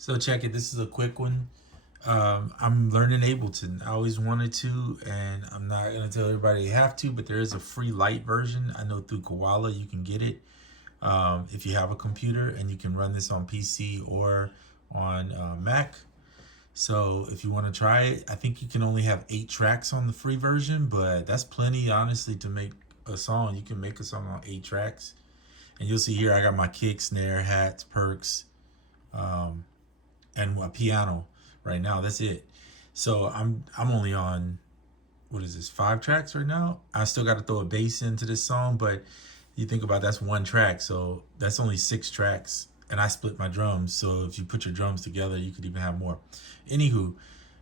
So check it. This is a quick one. I'm learning Ableton. I always wanted to, and I'm not gonna tell everybody you have to, but there is a free light version. I know through Koala you can get it if you have a computer, and you can run this on PC or on Mac. So if you want to try it, I think you can only have 8 tracks on the free version, but that's plenty, honestly, to make a song. You can make a song on 8 tracks, and you'll see here I got my kick, snare, hats, perks, um, and a piano right now. That's it. So I'm only on, what is this, 5 tracks right now. I still got to throw a bass into this song, but you think about that's 1 track, so that's only 6 tracks. And I split my drums, so if you put your drums together, you could even have more. Anywho,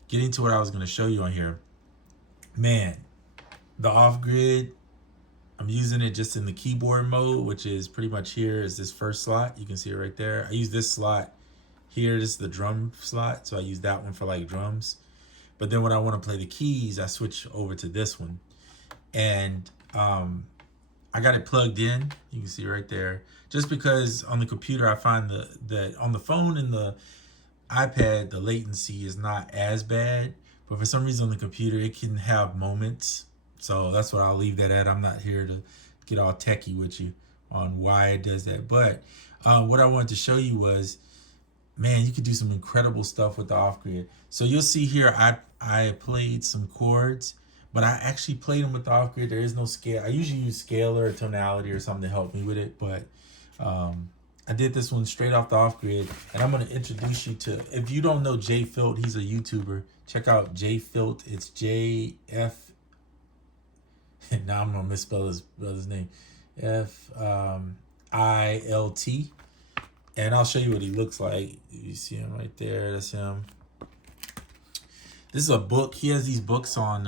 getting to what I was going to show you on here, man, the off grid. I'm using it just in the keyboard mode, which is pretty much here is this first slot. You can see it right there. I use this slot here. This is the drum slot, so I use that one for like drums. But then when I want to play the keys, I switch over to this one. And I got it plugged in. You can see right there. Just because on the computer, I find that on the phone and the iPad, the latency is not as bad. But for some reason on the computer, it can have moments. So that's what I'll leave that at. I'm not here to get all techie with you on why it does that. But what I wanted to show you was, man, you could do some incredible stuff with the off-grid. So you'll see here, I played some chords, but I actually played them with the off-grid. There is no scale. I usually use scale or tonality or something to help me with it, but I did this one straight off the off-grid, and I'm going to introduce you to, if you don't know JFILT, he's a YouTuber. Check out JFILT. It's JF, now I'm going to misspell his brother's name, FILT. And I'll show you what he looks like. You see him right there. That's him. This is a book. He has these books on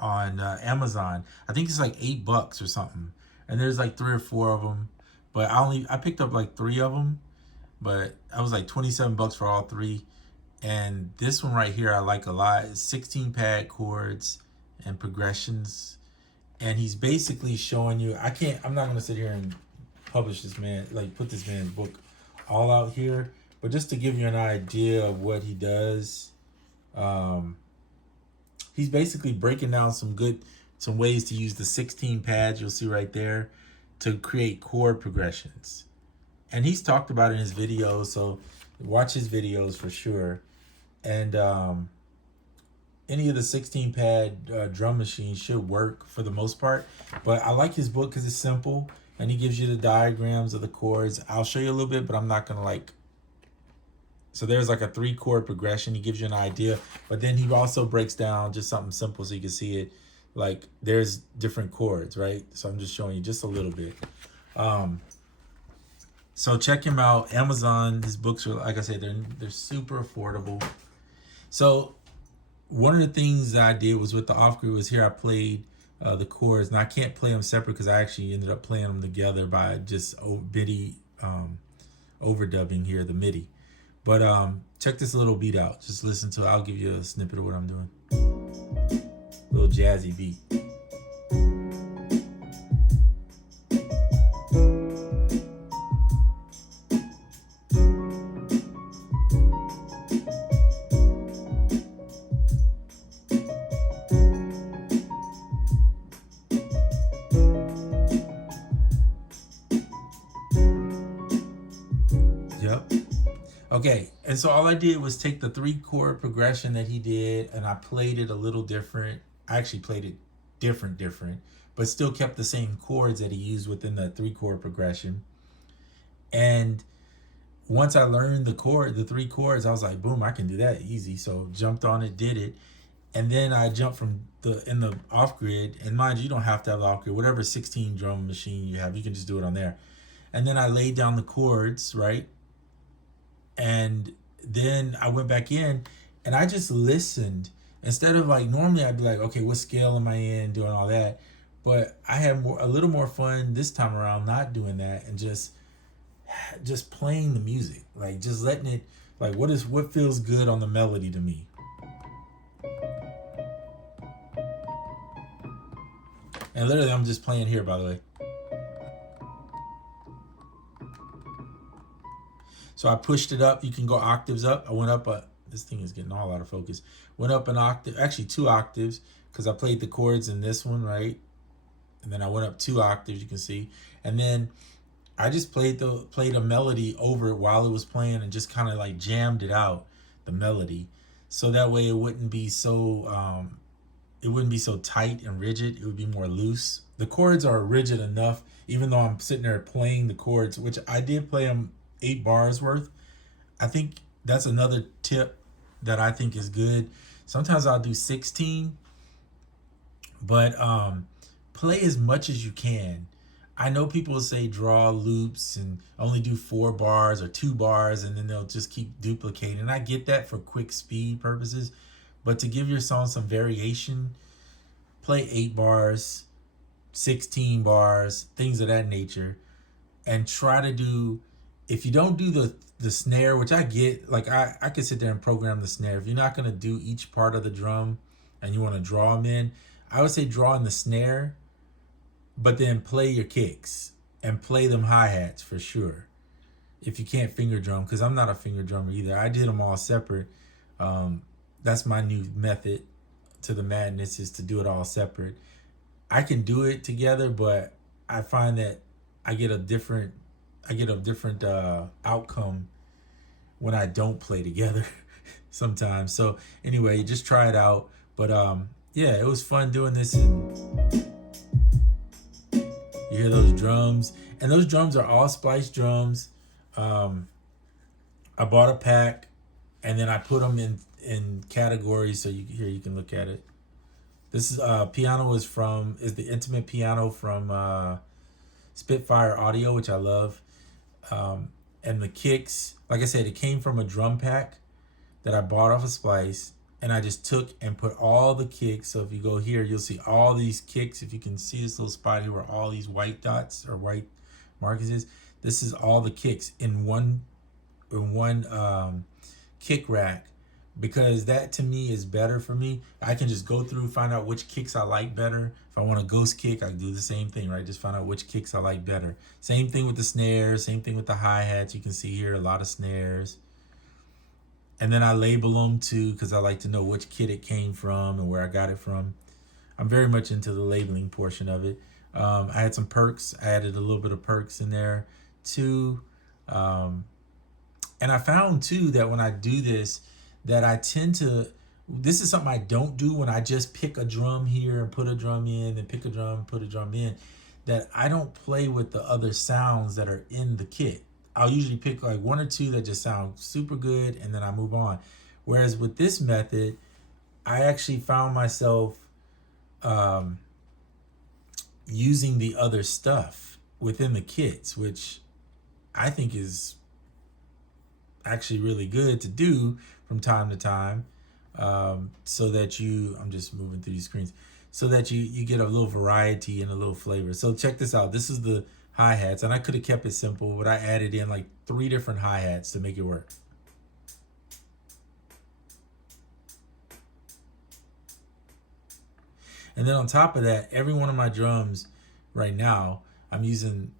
Amazon. I think it's like $8 or something. And there's like 3 or 4 of them. But I picked up like 3 of them. But I was like $27 for all 3. And this one right here I like a lot. It's 16 pad chords and progressions. And he's basically showing you, I'm not gonna sit here and publish this man, like put this man's book all out here, but just to give you an idea of what he does, he's basically breaking down some ways to use the 16 pads you'll see right there to create chord progressions. And he's talked about it in his videos, so watch his videos for sure. And any of the 16 pad drum machines should work for the most part, but I like his book because it's simple and he gives you the diagrams of the chords. I'll show you a little bit, but I'm not gonna so there's like a 3-chord progression. He gives you an idea, but then he also breaks down just something simple so you can see it. Like there's different chords, right? So I'm just showing you just a little bit. So check him out. Amazon, his books are, like I said, they're super affordable. So one of the things that I did was with the off-grid was here I played the chords. And I can't play them separate because I actually ended up playing them together by just MIDI overdubbing here, the MIDI. But check this little beat out. Just listen to it. I'll give you a snippet of what I'm doing. Little jazzy beat. Yep. Okay, and so all I did was take the 3-chord progression that he did, and I played it a little different. I actually played it different, but still kept the same chords that he used within the 3-chord progression. And once I learned the 3 chords, I was like, boom, I can do that easy. So jumped on it, did it. And then I jumped from in the off-grid, and mind you don't have to have the off-grid. Whatever 16 drum machine you have, you can just do it on there. And then I laid down the chords, right? And then I went back in and I just listened. Instead of like, normally I'd be like, okay, what scale am I in, doing all that. But I had a little more fun this time around not doing that and just playing the music. Like just letting it, like what feels good on the melody to me. And literally I'm just playing here, by the way. So I pushed it up. You can go octaves up. I went up this thing is getting all out of focus. Went up an octave, actually 2 octaves, because I played the chords in this one, right? And then I went up 2 octaves, you can see. And then I just played a melody over it while it was playing and just kind of like jammed it out, the melody. So that way it wouldn't be so tight and rigid. It would be more loose. The chords are rigid enough, even though I'm sitting there playing the chords, which I did play them 8 bars worth. I think that's another tip that I think is good. Sometimes I'll do 16, but play as much as you can. I know people say draw loops and only do 4 bars or 2 bars, and then they'll just keep duplicating. And I get that for quick speed purposes, but to give your song some variation, play 8 bars, 16 bars, things of that nature, and try to do, if you don't do the snare, which I get, like I could sit there and program the snare. If you're not going to do each part of the drum and you want to draw them in, I would say draw in the snare, but then play your kicks and play them hi-hats for sure. If you can't finger drum, because I'm not a finger drummer either. I did them all separate. That's my new method to the madness, is to do it all separate. I can do it together, but I find that I get a different outcome when I don't play together sometimes. So anyway, just try it out. But yeah, it was fun doing this. And you hear those drums, and those drums are all splice drums. I bought a pack, and then I put them in categories, so you can look at it. This is piano is the intimate piano from Spitfire Audio, which I love. And the kicks, like I said, it came from a drum pack that I bought off of Splice, and I just took and put all the kicks. So if you go here, you'll see all these kicks. If you can see this little spot here where all these white dots or white markers is, this is all the kicks in one kick rack, because that to me is better for me. I can just go through, find out which kicks I like better. If I want a ghost kick, I can do the same thing, right? Just find out which kicks I like better. Same thing with the snares, same thing with the hi-hats. You can see here a lot of snares. And then I label them too, because I like to know which kit it came from and where I got it from. I'm very much into the labeling portion of it. I had some perks. I added a little bit of perks in there too. And I found too that when I do this, that I tend to, this is something I don't do when I just pick a drum here and put a drum in, and pick a drum, put a drum in, that I don't play with the other sounds that are in the kit. I'll usually pick like 1 or 2 that just sound super good, and then I move on. Whereas with this method, I actually found myself using the other stuff within the kits, which I think is actually really good to do from time to time, so that I'm just moving through these screens, so that you get a little variety and a little flavor. So check this out. This is the hi-hats, and I could have kept it simple, but I added in like 3 different hi-hats to make it work. And then on top of that, every one of my drums right now, I'm using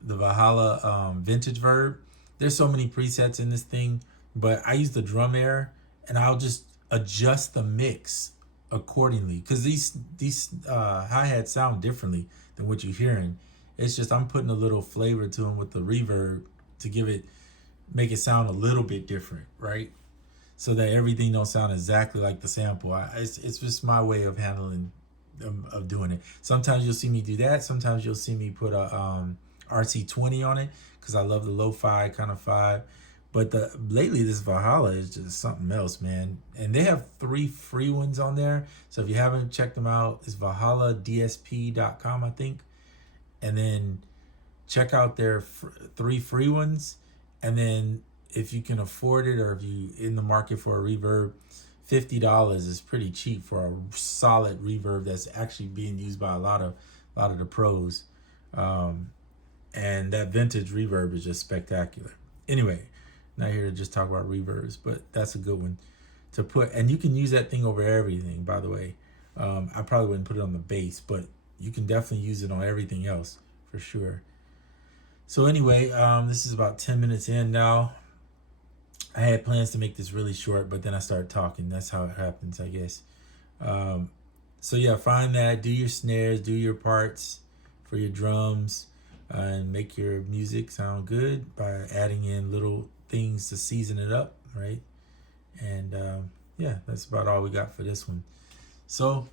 the Valhalla vintage verb. There's so many presets in this thing, but I use the drum air, and I'll just adjust the mix accordingly, because these hi-hats sound differently than what you're hearing. It's just I'm putting a little flavor to them with the reverb to make it sound a little bit different, right? So that everything don't sound exactly like the sample. It's just my way of handling, of doing it. Sometimes you'll see me do that. Sometimes you'll see me put a RC20 on it, because I love the lo-fi kind of vibe. But lately this Valhalla is just something else, man. And they have 3 free ones on there. So if you haven't checked them out, it's valhalladsp.com, I think. And then check out their 3 free ones. And then if you can afford it, or if you in the market for a reverb, $50 is pretty cheap for a solid reverb that's actually being used by a lot of the pros. And that vintage reverb is just spectacular. Anyway, not here to just talk about reverbs, but that's a good one to put. And you can use that thing over everything, by the way. I probably wouldn't put it on the bass, but you can definitely use it on everything else for sure. So anyway, this is about 10 minutes in now. I had plans to make this really short, but then I started talking. That's how it happens, I guess. Um, so yeah, find that, do your snares, do your parts for your drums, and make your music sound good by adding in little things to season it up, right? And yeah, that's about all we got for this one. So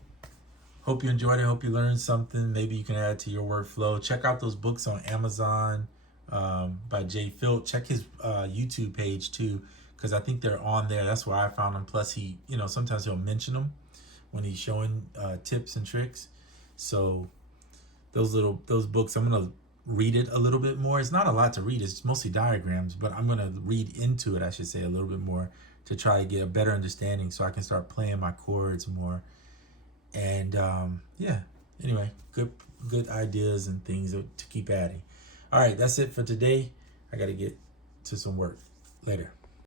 hope you enjoyed it. Hope you learned something. Maybe you can add to your workflow. Check out those books on Amazon by JFILT. Check his YouTube page too, because I think they're on there. That's where I found them. Plus, he, sometimes he'll mention them when he's showing tips and tricks. So those books, I'm gonna read it a little bit more. It's not a lot to read. It's mostly diagrams, but I'm gonna read into it, I should say, a little bit more to try to get a better understanding, so I can start playing my chords more. And yeah, anyway, good ideas and things to keep adding. All right, that's it for today. I got to get to some work. Later.